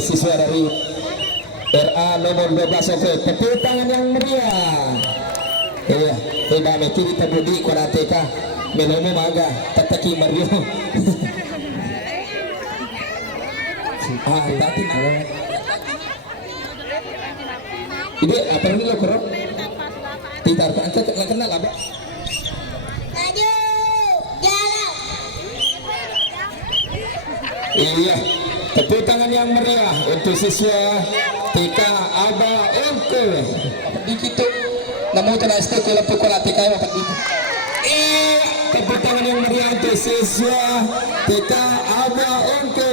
Siswa dari RA nomor 12, oke, tepuk tangan yang meriah. Iya, tidak mesti ditabudi karateka melomo maga tataki Mario. Tadi nawa. Ide apa ini lo kerap? Tidak angkat kenal apa? Maju, jalan. Iya, tepuk tangan yang meriah untuk siswa TK Aba Ongko. Dikit namun telah ST kalau pukul TK apa itu? Tepuk tangan yang meriah untuk siswa TK Aba Ongko.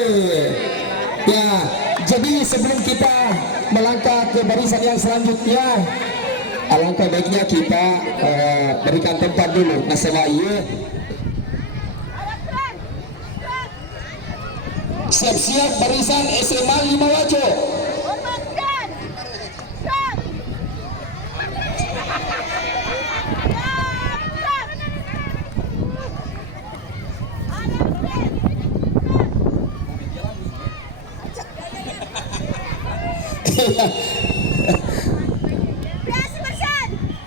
Ya, jadi sebelum kita melangkah ke barisan yang selanjutnya, alangkah baiknya kita berikan tempat dulu nasabah iya. Siap-siap barisan SMA 5 Wajo.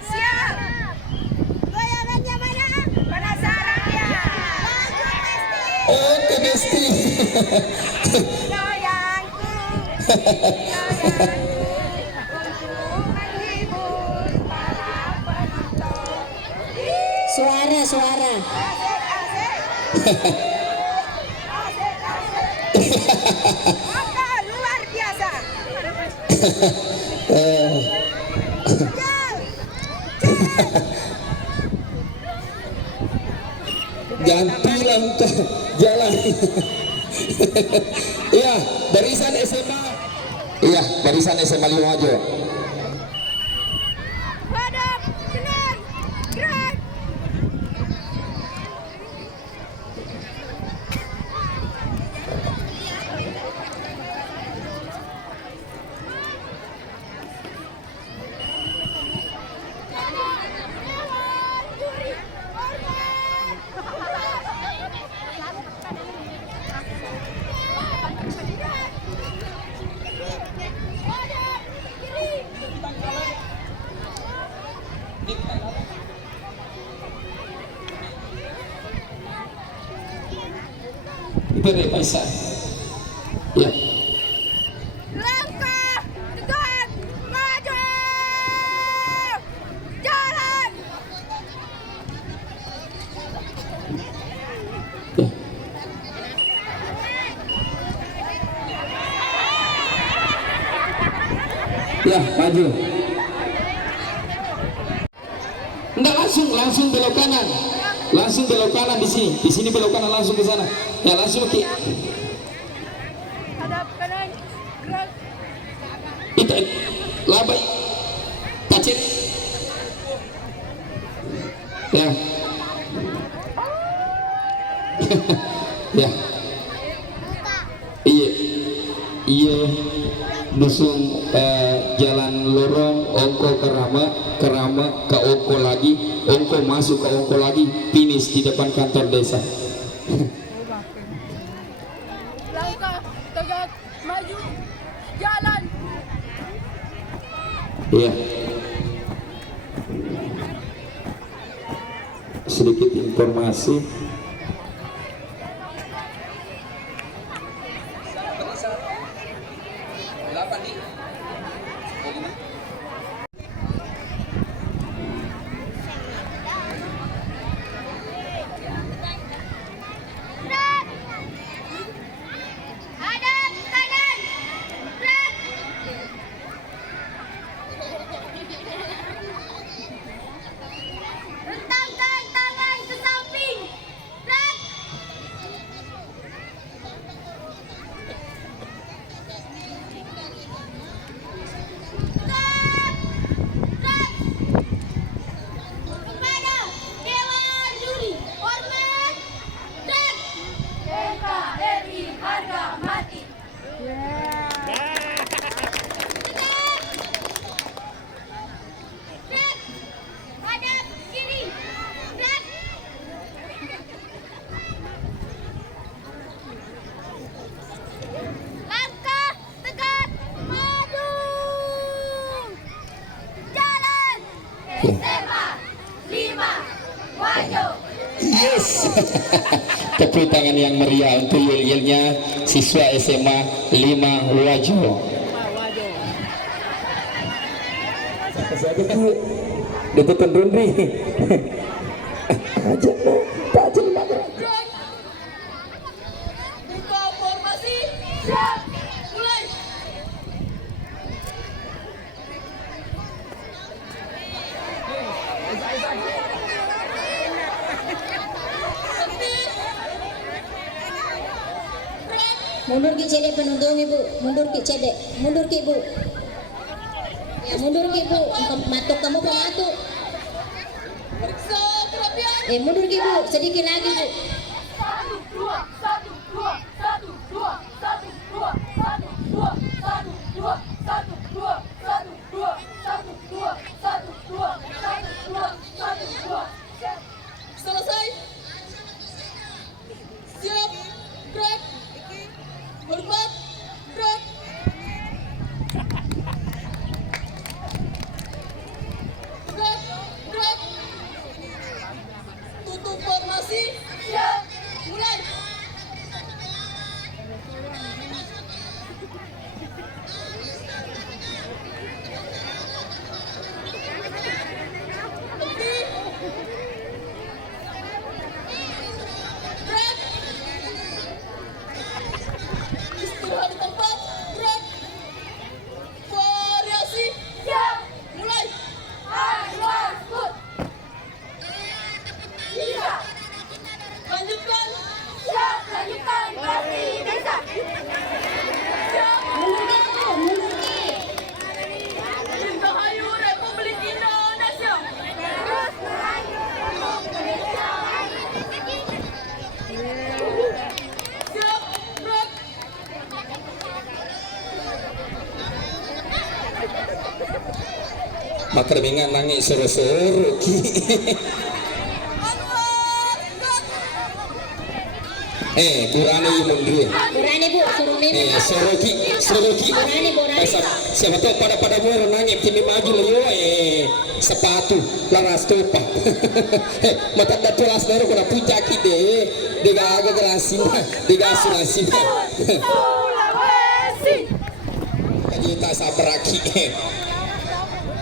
Siap. Goyangannya mana? Penasaran ya? Oke Besti. Goyangku. Suara. Luar biasa. Ganti untuk jalan. Iya, barisan SMA. Iya, barisan SMA 5 Wajo. Hadap, tenang, gerak. Itu dari Faisal. Ya. Langkah, tegak, maju, jalan. Ya, maju. Enggak, langsung belok kanan. Langsung belok kanan di sini. Di sini belok kanan langsung ke sana. Ya, langsung ke Hadap kanan, gerak. itu labai. Pacet. Ya. Ya. Iya dusung jalan lorong ongko kerama ke ongko lagi, ongko masuk ke ongko lagi, finish di depan kantor desa. Langkah, tegak, maju, jalan. Iya. Sedikit informasi. Hadap kanan, gerak. Rentangkan tangan ke samping, gerak. Tepuk tangan yang meriah untuk yel-yelnya siswa SMA 5 Wajo. Saya tuh deketan Rundri. Aja tak aja di mana. Buka formasi. Siap. Mulai. Mundur ki cedek penuntung ibu, mundur ki cedek, mundur ki ibu. Ya mundur ki ibu, matuk kamu pematuk. Periksa kerapian. Mundur ki ibu, sedikit lagi bu. 1, 2, 1, 2, 1, 2, 1, 2, 1, 2, 1, 2, 1, 2, 1, 2, 1, 2, 1, 2, 1, 2, 1, 2. Selesai. Siap. Gerak. Hormat. Gerak. Gerak. Gerak. Tutup formasi. Siap. Mulai. Berhenti. Gerak. Istirahat di tempat. Gerak. Variasi. Siap. Mulai. Iya. Lanjutkan. Siap. Lanjutkan. Pasti bisa. Siap. Mundur ki ibu, mundur ki. Dirgahayu Republik Indonesia. Terus merayu Indonesia. Siap. Gerak. Maka dengan nangis soro-soro ki. Kurane mundur. Kurane bu, suruh nenek. Soroki. Kurane borane. Siapa tahu pada moro nangis kini maju lo sepatu laras topa. Mata datulas baru kuna puncaki deh. Diga agak gerasin, diga asurasi. Sulawesi. Kita sabraki.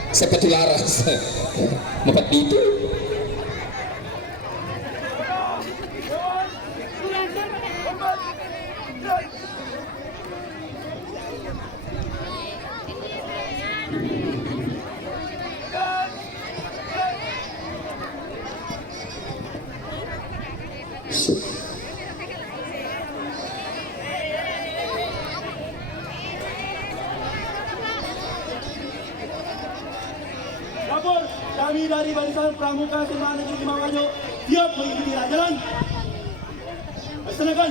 Sepatu laras. Mapat itu. Lapor, kami dari Barisan Pramuka SMA Negeri 5 Wajo siap mengikuti jalan. Laksanakan.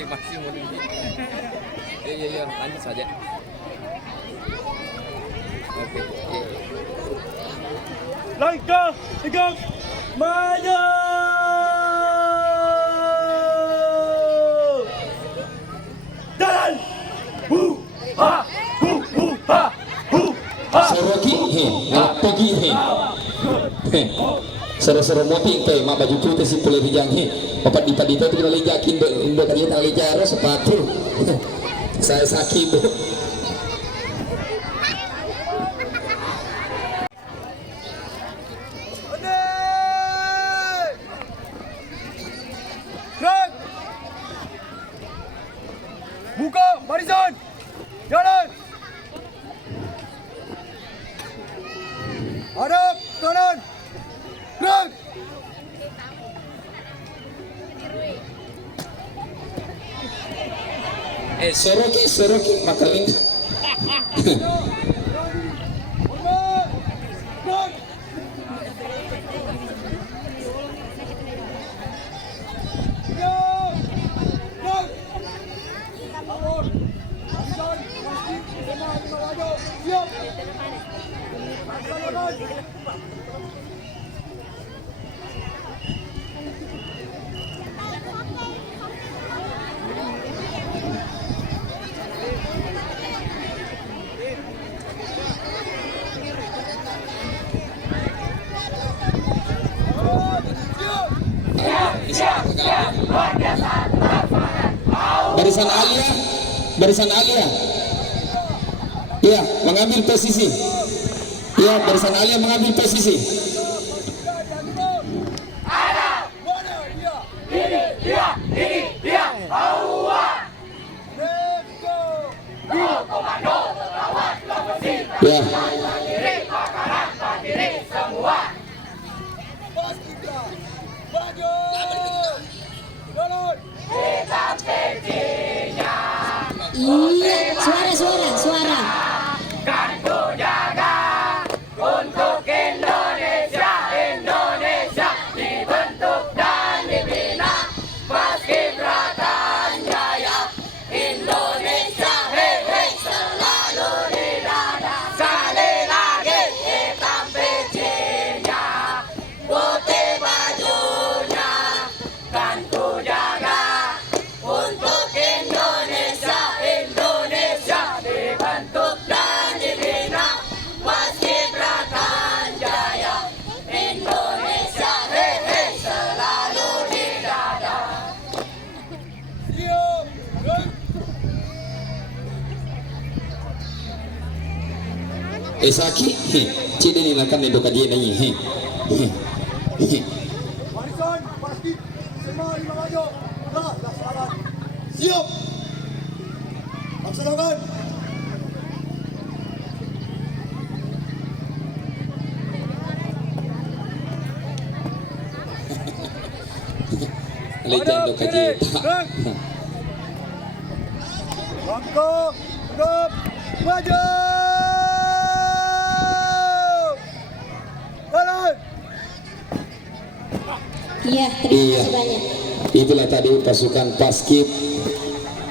Masih mau di iya lanjut saja. Oke. Langkah tegak maju. Jalan. Hu ha. Soroki ngapogi Soro-soro moting teh mak baju putih si pulih rijang papat dita tu kita lejakin do kali tali jaro sepatu. Saya sakit bu. Buka barisan. Jalan. Hadap, kanan. Gerak. Soroki makaling. Hormat. Gerak. Siap. Gerak. Bangun. Barisan, pasti SMA 5 Wajo. Siap. Laksanakan. Barisan Alia. Iya, mengambil posisi. Iya, barisan Alia mengambil posisi. Ya. Iya, suara. Kan ku jaga untuk Indonesia, Indonesia dibentuk dan dibina paskibraka jaya. Indonesia hei hei selalu di dada. Sekali lagi hitam pecinya, putih bajunya. Kan ku jaga untuk Indonesia, Indonesia dibentuk dan dibina paskibraka jaya. Indonesia hei hei selalu di dada. Siap. Gerak. Saki, cini ni nakam ni doka dia ni. Barisan, pasti SMA 5 Wajo. Gerak. Laksanakan. Siap. Laksanakan. Lejang doka dia. Gerak. Langkah, tegap, maju. Jalan. Iya, terima Iya. kasih banyak. Itulah tadi pasukan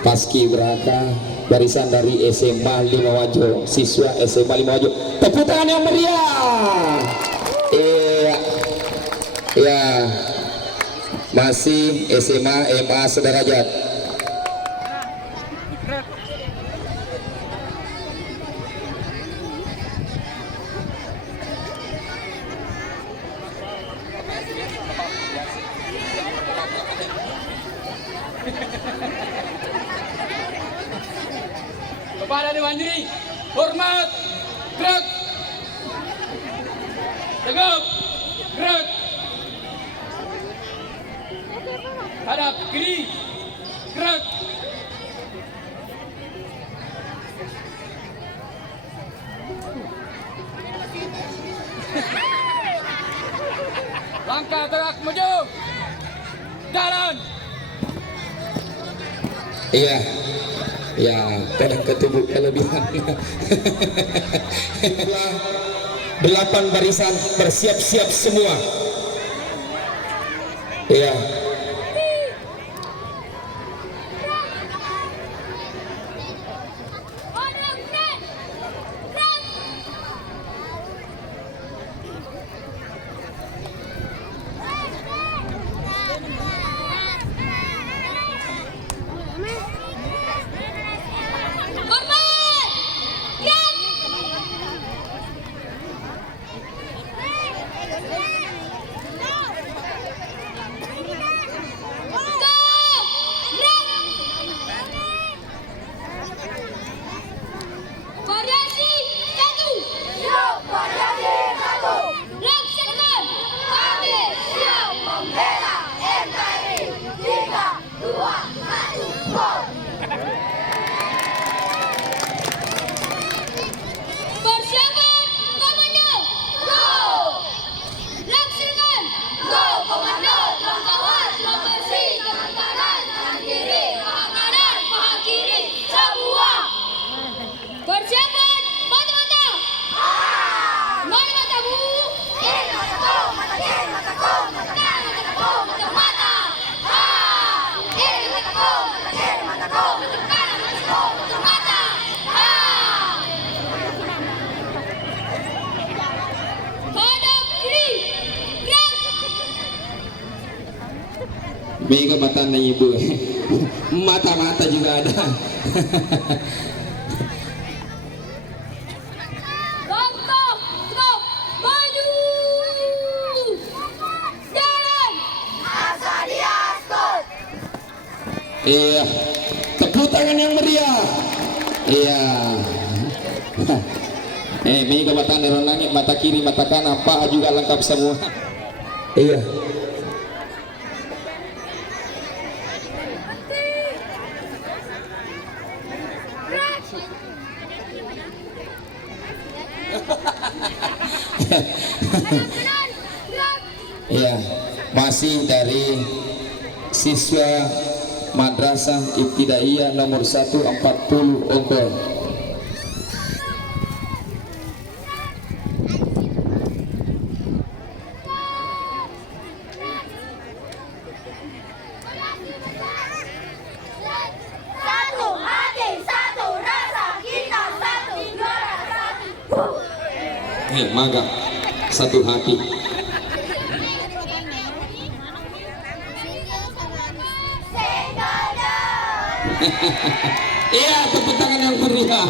Paskibraka barisan dari SMA 5 Wajo, siswa SMA 5 Wajo. Tepuk tangan yang meriah. Iya. Ya. Masih SMA MA sederajat. Kepada Dewan Diri, hormat, gerak, tegap, gerak, hadap kiri, gerak, langkah tegak maju, jalan. Iya. Ya, kadang ketubuk kelebihan. 8 barisan bersiap-siap semua. Iya. Mega mata na ibu. Mata-mata juga ada. Langkah tegap maju. Jalan. Asadia stop. Iya. Tepuk tangan yang meriah. Iya. Mega mata nerong langit, mata kiri, mata kanan, paha juga lengkap semua. Iya. Ya, masih dari siswa Madrasah Ibtidaiyah nomor 140 Ogor. Satu hati, satu rasa, kita satu juara satu. Maga satu hati. Iya, tepuk tangan yang meriah.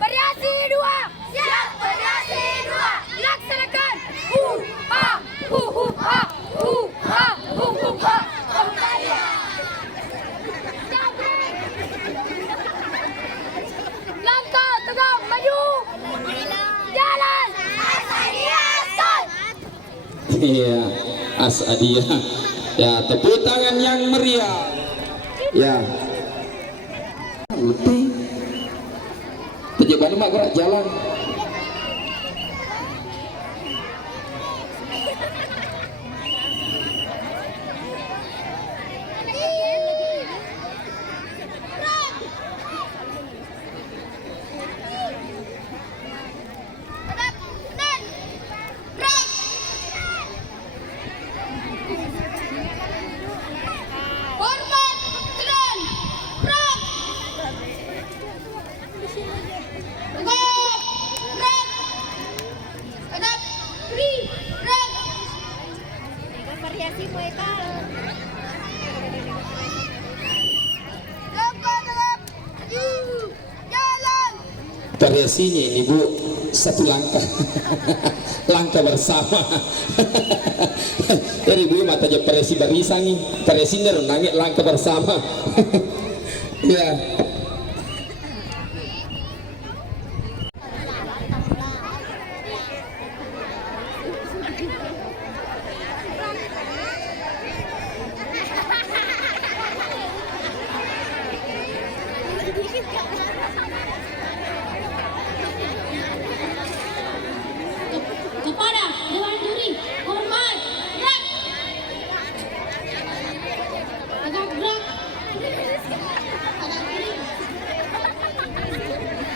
Variasi dua, siap. Variasi dua, laksanakan. Ha, ha, ha. Langkah tegap maju. Jalan. Asadia stop. Iya, Asadia. Ya, tepuk tangan yang meriah. Ya. Letih. Pejabat mak gerak jalan. Hormat, tenang, gerak. Tegap, gerak. Tegap, beri, gerak. Variasi mereka. Langkah tegap, maju. Jalan. Variasinya ini Bu, satu langkah. Langkah bersama. Dari Bu mata aja paresi barisangi, paresinya nangit langkah bersama. Ya. Kepada Dewan Juri, hormat, gerak. Tegap, gerak.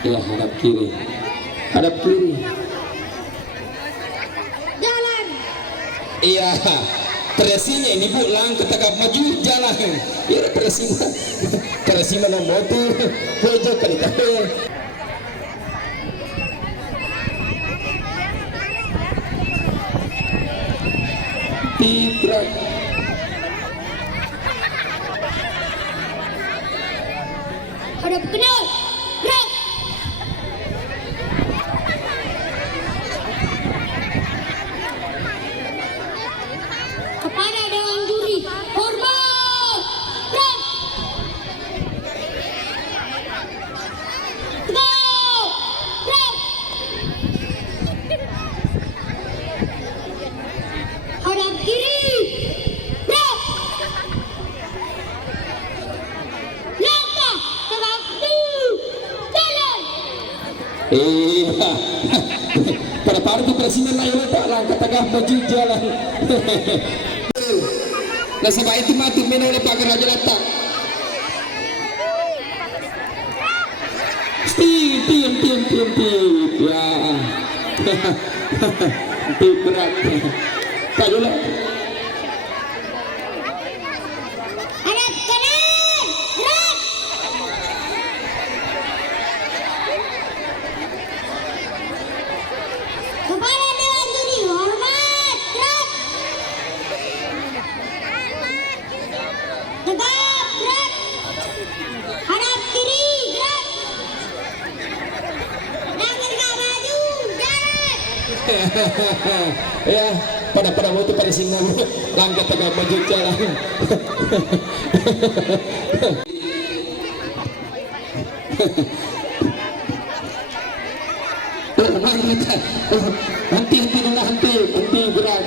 Ya, hadap kiri. Hadap kiri. Jalan. Iya. Presinya ini Bu, langkah tegap maju jalan. Ya, presi mana motor. Pojok kali tahu. Tibrak. Hadap kenal, gerak. Kepada Dewan Juri, hormat, gerak. Tegap, gerak. Hadap kiri, gerak. Langkah tegap maju, jalan. Iya. Pada parti presiden lain letak langkah tegap maju jalan. Lah sebab itu mati minum oleh pagar raja letak. Tim. Ya. Tim berat. Tak dulu. Hadap kanan, gerak. Hadap kiri, gerak. Langkah tegak maju, jalan. Ya, pada motor pada sini langkah tegak maju jalan. Henti dulu, henti gerak.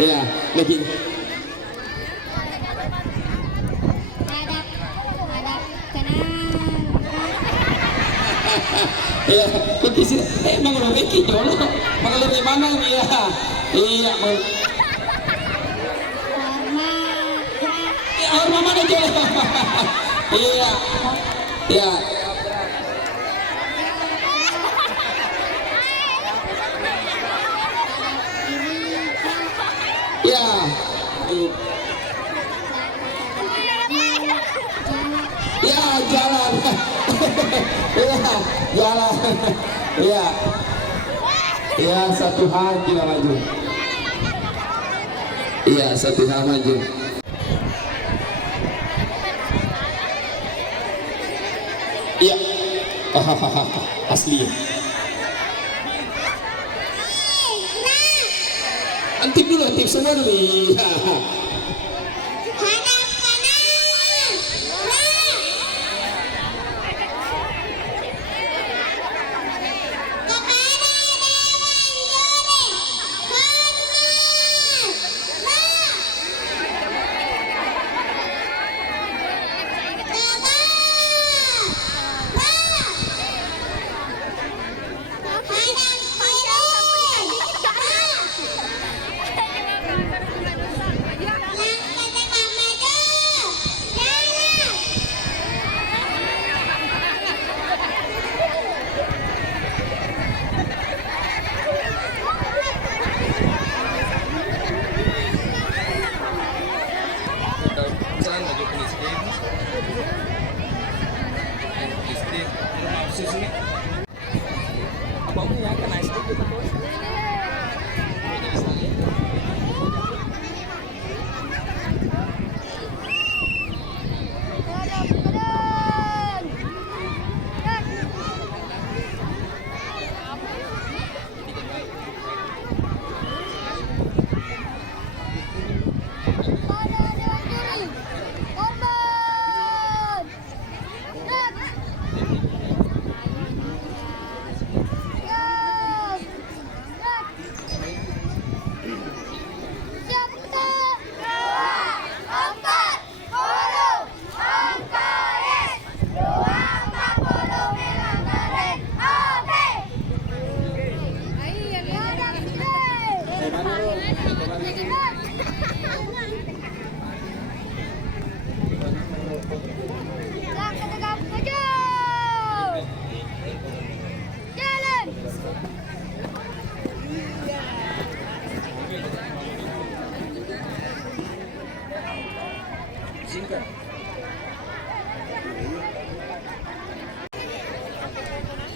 Ya, lagi. Hadap kanan. Ya, kunci sini. Emang lo iki jolo. Mangalur di mana ini ya? Iya, Hormat, gerak. ya hormat mana jolo? Iya. Ya. Ya. Ya, jalan. Ya, jalan. Ya. Ya, satu hal kita maju. Iya, satu hal maju. Iya. Asli. Antip dulu, antip semua dulu. Iya. Hadap kanan. Gerak. Kepada Dewan Juri. Hormat. Gerak. Saan baju peliskin? Peliskin. Susi. Apa punya kena stick gitu tuh?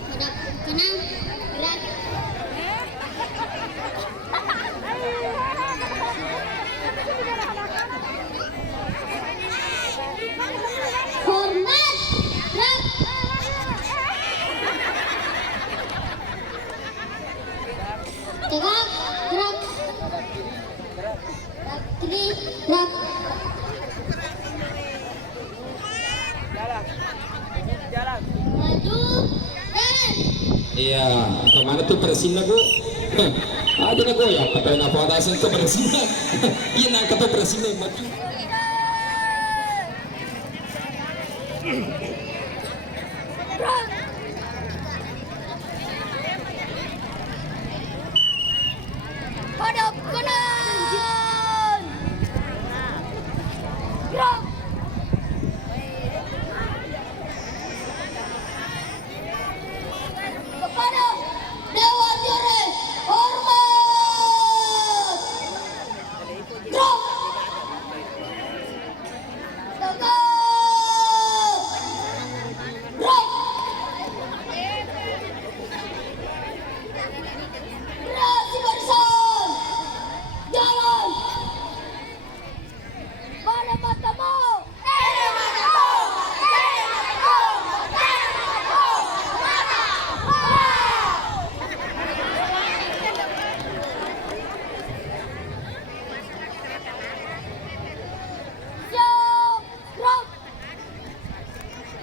Hadap kanan. Gerak. Hormat. Gerak. Tegak. Gerak. Gerak kiri. Gerak. Maju. Jalan. Iya, kemana tuh presina bu? Ada na ya, patay na po atasan ke presina. Iya na kata presina maju. Hadap kanan. Gerak. Kepada Dewan Juri. Hormat. Gerak. Tegak.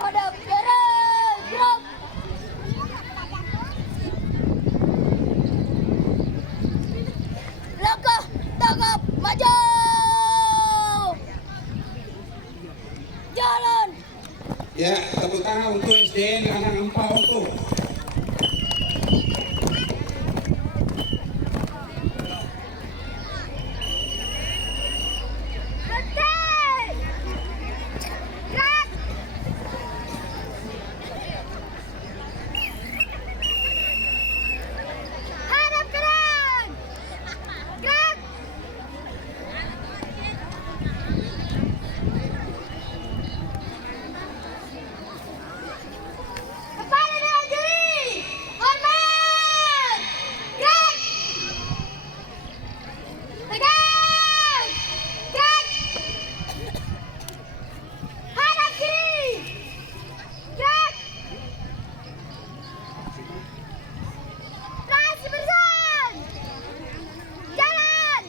Hadap jalan, gerak. Langkah, tanggap, maju. Jalan. Ya, tepuk tangan untuk SDN Anak Empah Ongko. Berhenti. Gerak. Hadap kanan. Gerak. Kepala dengan diri. Hormat. Gerak. Tegang. Gerak. Hadap kiri. Gerak. Rasi bersam. Jalan.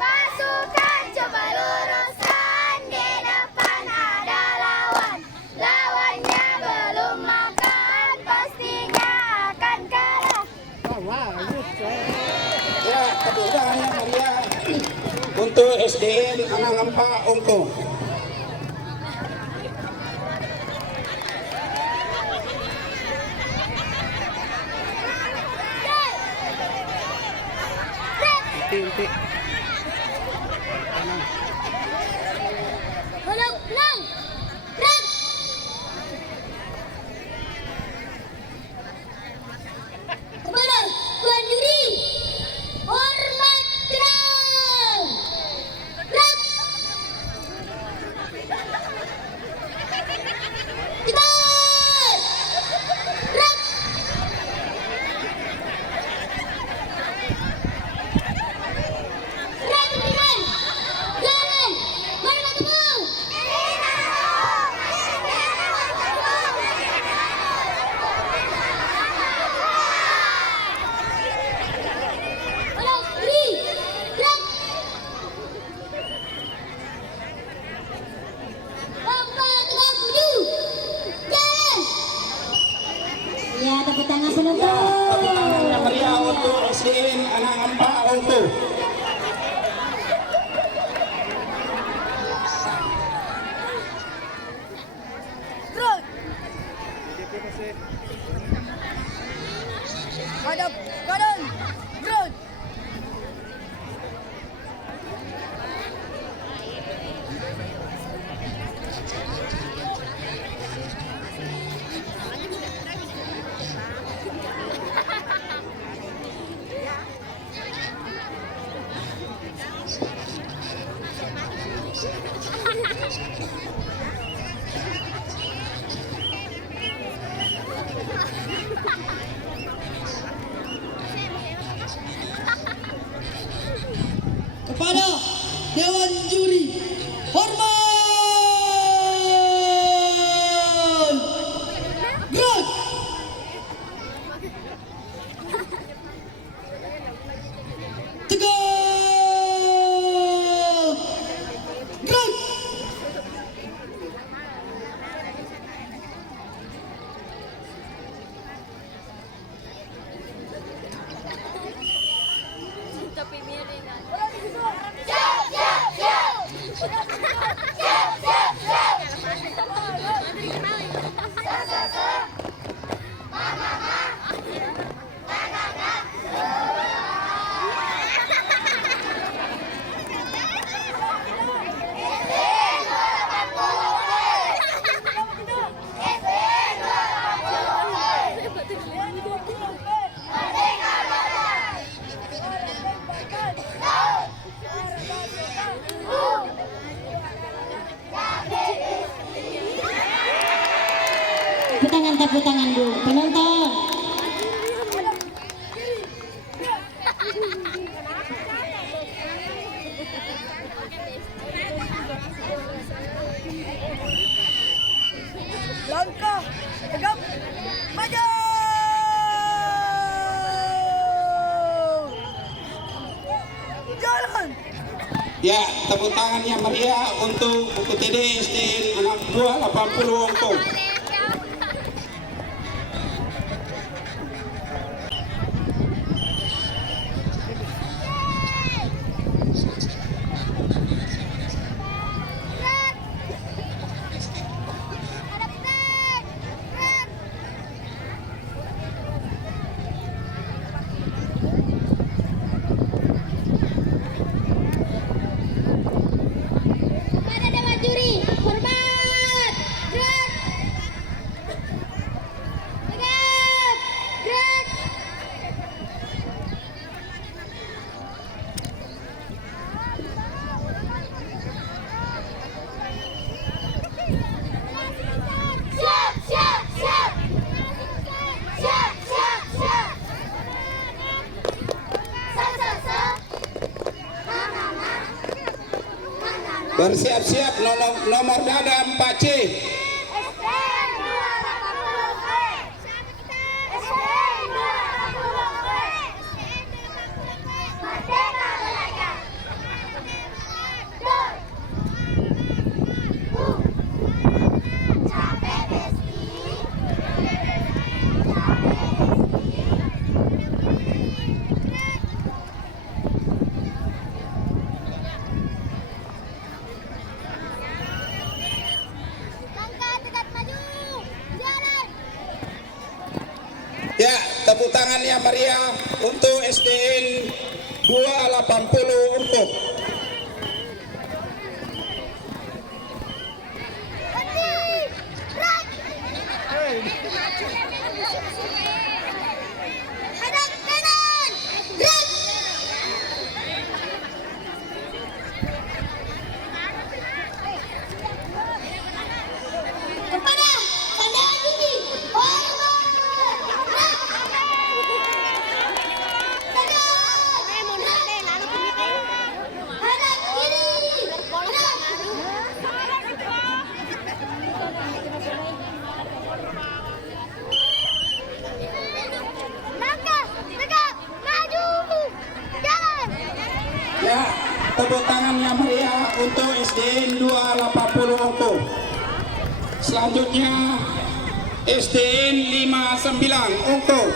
Pasukan coba luruskan. Di depan ada lawan. Lawannya belum makan. Pastinya akan kalah. Ya, tepuk tangan yang meriah untuk SDN Anak Empah Ongko. Halang, halang. Gerak. Kepada tuan juri, hormat tenang. Gerak. Cepat. Gerak. Gerak dengan jalan. Mari bertemu. Halang, kiri. Gerak. Langkah tegak maju. Jalan. Ya, tepuk tangan Tepuk tangan penonton. yang meriah untuk SDN Anak Empah Ongko. Gerak. Hadap kanan. Gerak. Kepada Dewan Juri, hormat. Gerak. Tegak. Gerak. Siap, siap, siap. Siap, siap, siap. Tepuk tangan Bu, penonton. Langkah tegap maju. Jalan. Ya, tepuk tangan yang meriah untuk UPTD SDN Anak 280 Ongko. Bersiap-siap nomor dada 4C. Ya, tepuk tangan yang meriah untuk SDN 280 untuk ya, tepuk tangan yang meriah untuk SDN 280 untuk. Selanjutnya SDN 59 untuk.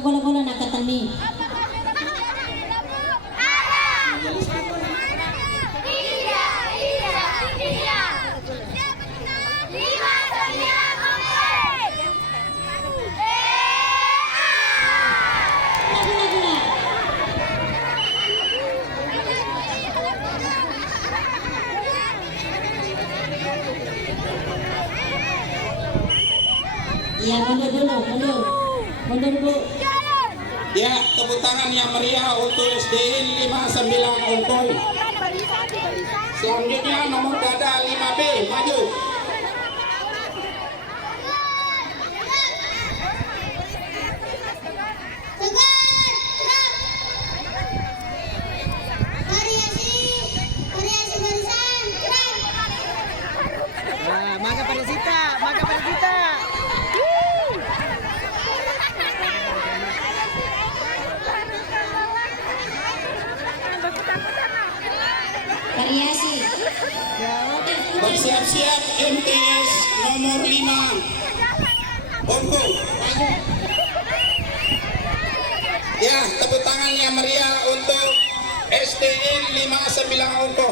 Gola-gola nakatani. Iya, mundur dulu, mundur. Mundur Bu. Ya, tepuk tangan yang meriah untuk SDN 59 Ontoy. Selanjutnya nomor dada 5B, maju. Maga Parisita, Maga Parisita. Variasi. Bersiap-siap MTS nomor 5 Onko. Ya, tepuk tangan yang meriah untuk SDN 59 Onko.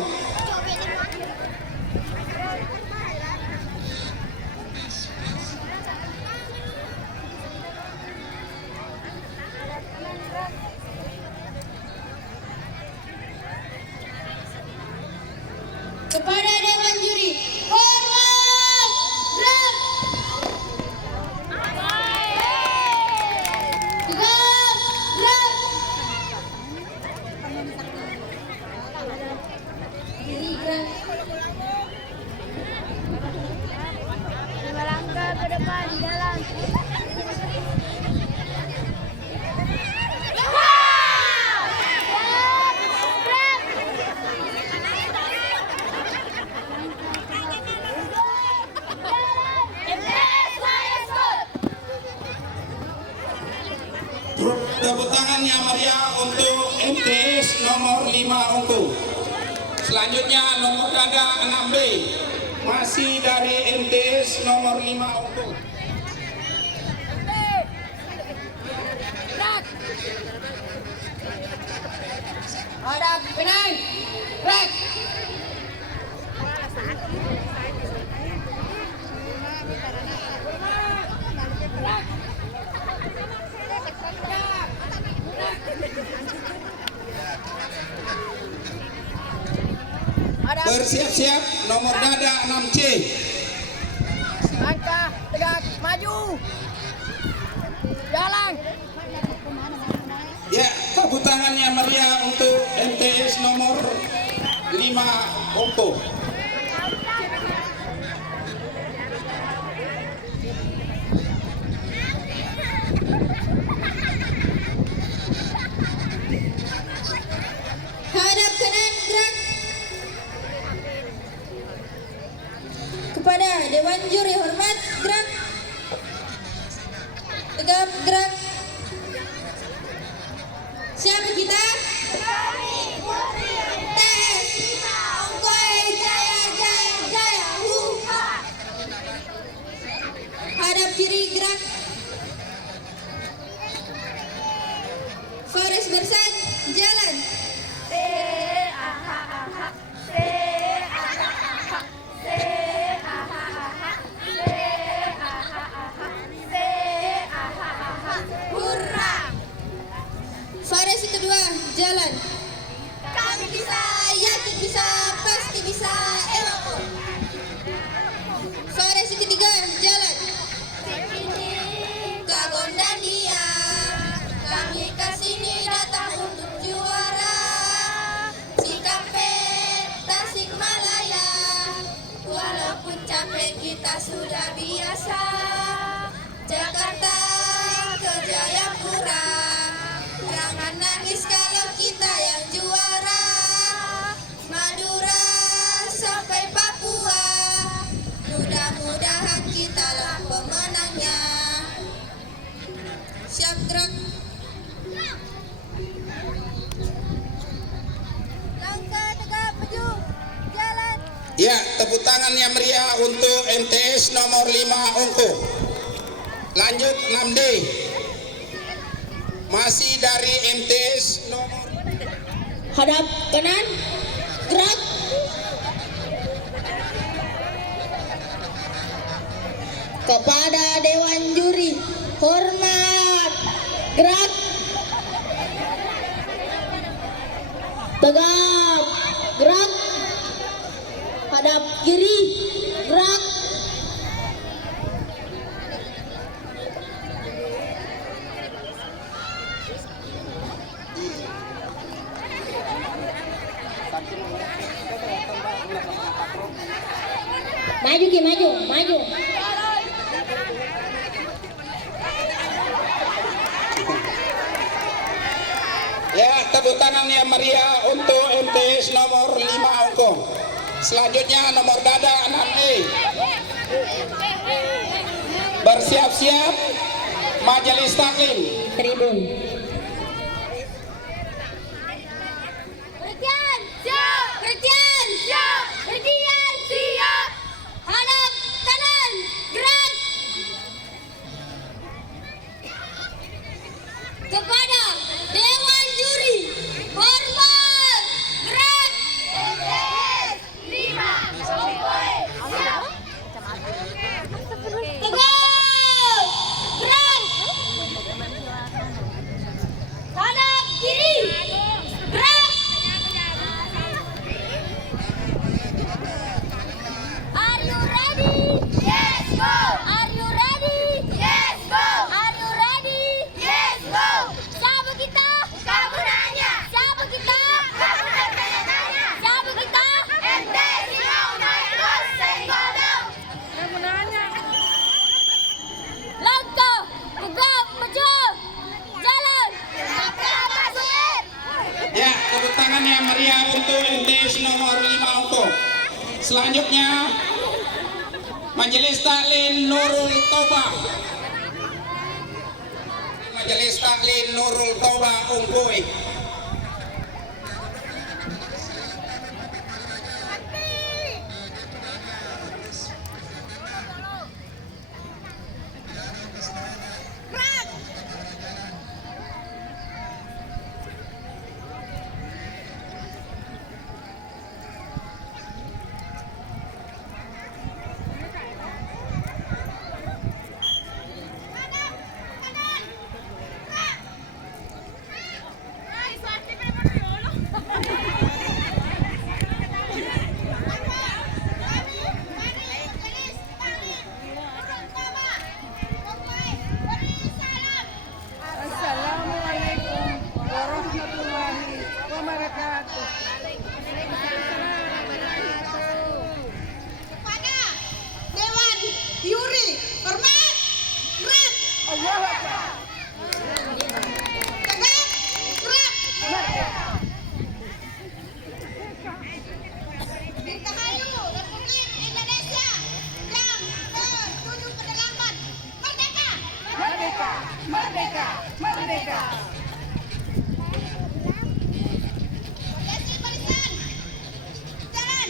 Kepada Dewan Juri, hormat, gerak, gerak. Tepuk tangan yang meriah untuk MTS nomor 5 Ongko. Selanjutnya nomor dada 6B, masih dari MTS nomor 5 Ongko. Hadap kanan, gerak. Bersiap-siap nomor dada 6C. Langkah tegak maju. Jalan. Ya, tepuk tangan yang meriah untuk MTS nomor 5 Ongko. Hadap kanan gerak. Kepada Dewan Juri hormat gerak. Tegap gerak. Siapa kita? Tes. Ongkoy jaya jaya jaya. Hadap kiri gerak. Faris bersat jalan. Faris yang kedua jalan. Kami bisa, yakin bisa, pasti bisa. Faris yang ketiga jalan. Kagon dan dia, kami kesini datang untuk juara. Cikampek, Tasikmalaya, walaupun capek kita sudah biasa. Jakarta ke Jayapura, jangan nangis kalau kita yang juara. Madura sampai Papua, mudah-mudahan kitalah pemenangnya. Siap gerak. Langkah tegap maju. Jalan. Ya, tepuk tangan yang meriah untuk MTS nomor 5 Ongko. Lanjut 6D, masih dari MTS nomor. Hadap kanan gerak. Kepada Dewan Juri hormat gerak. Tegap gerak. Hadap kiri gerak. Maju Ki, maju, maju. Ya, tepuk tangan yang meriah untuk MTS nomor 5 Ongko. Selanjutnya nomor dada 6E. Bersiap-siap majelis taklim. Tribun. Berdiam, siap. Berdiam, siap. Berdiam, siap. Hadap kanan, gerak. Kepada Dewan Juri hormat gerak. MTS 5 Ongkoy siap. Tegak gerak. Hadap kiri gerak. Are you ready? Yes, go. Are you ready? Yes, go. Are you ready? Yes, go. Siapa kita? Kamu nanya. Siapa kita? Kamu tanya-tanya. Siapa kita? MTS mau naik bus, senggol dong. Kamu nanya. Langkah, tegap, maju. Jalan. Apa sih? Ya, tepuk tangan yang meriah untuk MTS nomor 5 Ongko. Selanjutnya Majelis Taklim Nurul Toba. Majelis Taklim Nurul Toba Ungkuy. Assalamualaikum warahmatullahi wabarakatuh. Kepada Dewan Juri hormat, gerak, Allahu Akbar. tegak, gerak. Dirgahayu Republik Indonesia yang ke-78 merdeka. Merdeka, merdeka, merdeka. Pondasi barisan, jalan.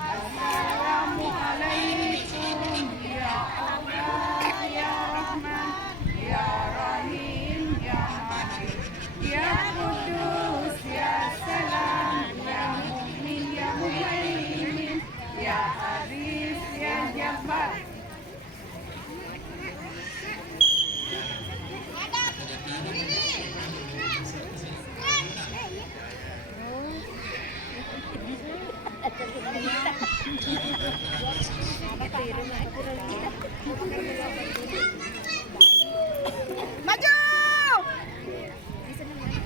Assalamualaikum ya Allah ya Rahman ya Rahim ya Malik ya Kudus ya Salam ya Mu'min ya Muhaimin ya Aziz ya Jabbar. Hadap diri. Maju.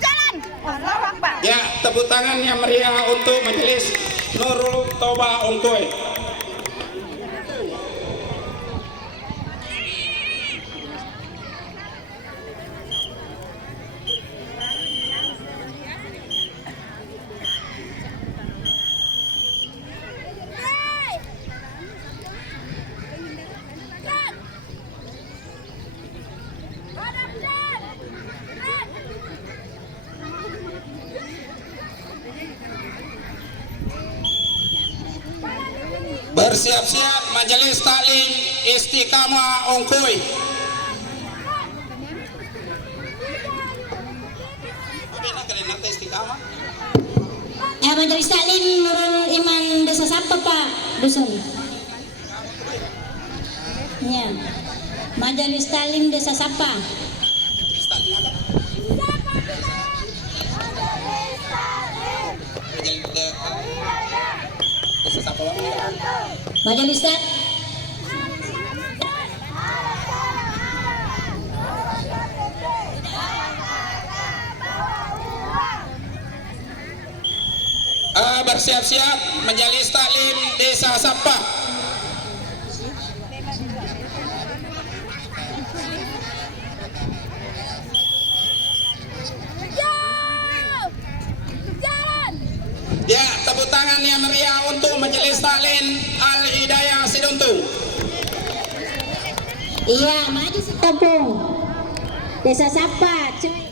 Jalan. Allahu Akbar. Ya, tepuk tangan yang meriah untuk Majelis Nurul Toba Ungkuy. Bersiap-siap Majelis Taklim Istiqamah Ungkuy. Majelis Taklim Nurul Iman Desa Sapa Pak Dusun. Ya. Majelis Taklim Desa Sapa. Majelis Taklim. Bersiap-siap Majelis Taklim Desa Sapa. Ya, tepuk tangan yang meriah untuk Majelis Taklim Al Hidayah Siduntu. Iya, maju setepung. Desa Sapa, cuy.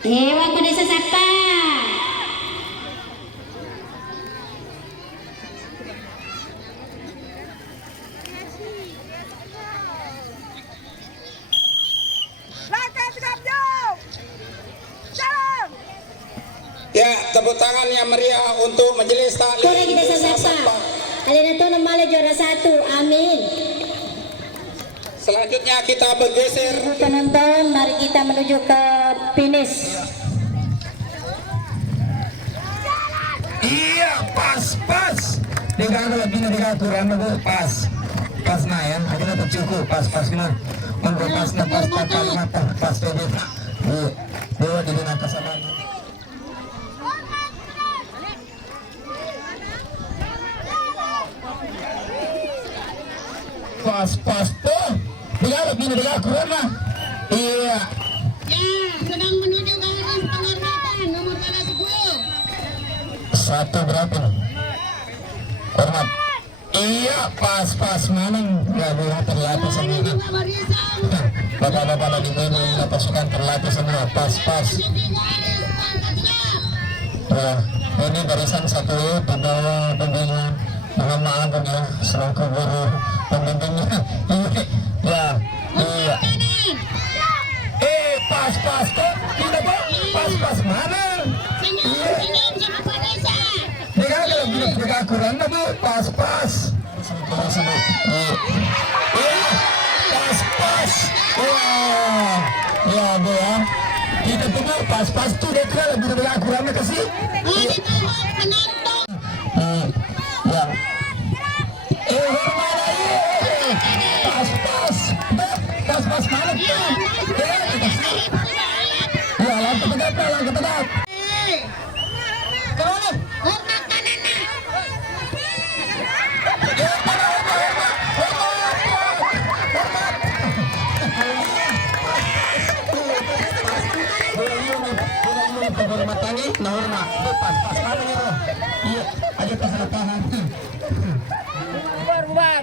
Dewa ke Desa Sapa. Ya, tepuk tangan yang meriah untuk Majelis Taklim Kura kita Desa Sapa. Alina tuh nomale juara 1. Amin. Selanjutnya kita bergeser. Penonton, mari kita menuju ke finish. Iya, pas. Tiga ang lagi na tiga aturan na po, pas. Pas na yan, akin na cukup, pas mo. Pas na pas mata, pas pwede na. Dewa, dito na kasama. Pas po. Tiga lagi na tiga aturan na. Iya. Ya, sedang menuju garis penghormatan nomor 10. Satu berapa nih? Hormat. Iya, pas manang nggak boleh terlatih semua. Juga barisan Bapak-bapak lagi ini pasukan terlatih semua. Pas. di garis pangkat siap. Ya, ini barisan satu di bawah pembimbingan. Mohon maaf ya, selaku guru pembimbingnya. Ya, iya. Pas kok tidak pak? Pas mana? Senyum sama barisan. Ini kan kalau kita kurang na bu, pas. Iya, pas. Wah, ya bu ya. Kita tunggu pas tuh deh kalau kita kurang na kasih. Ini tuh penonton. Ya. Pas mana tuh? Ya, langkah tegap. Hormat kanannya. Penghormatannya, nah hormat. Pas mana ya? Iya, aja keserakahan. Bubar.